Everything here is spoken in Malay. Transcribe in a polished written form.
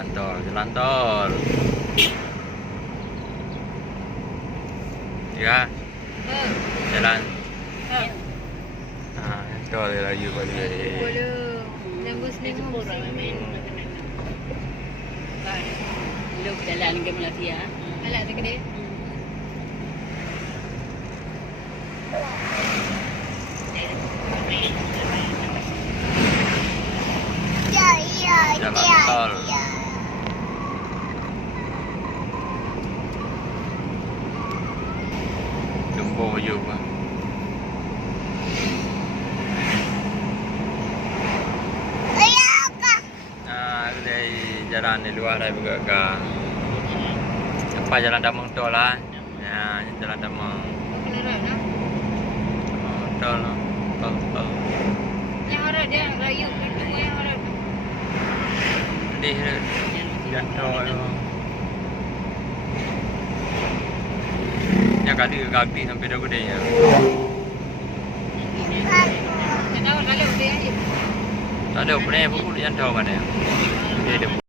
jalan tol. Ya, jalan. Tol lagi balik. Boleh. Nembus minggu. Lu jalan ke Malaysia. Alat tu gede. Jalan tol. Jumbo juga. Dari jalan di luar dah juga ke apa jalan Damang tol lah. Ya, ini jalan Damang. Tol. Yang orang dia rayu itu yang orang. Di jalan tol. Yang kaki sampai dah gede ya. Yang awal kalau dia aja. Tak ada apa ni, pun jalan tol kan ya. Dia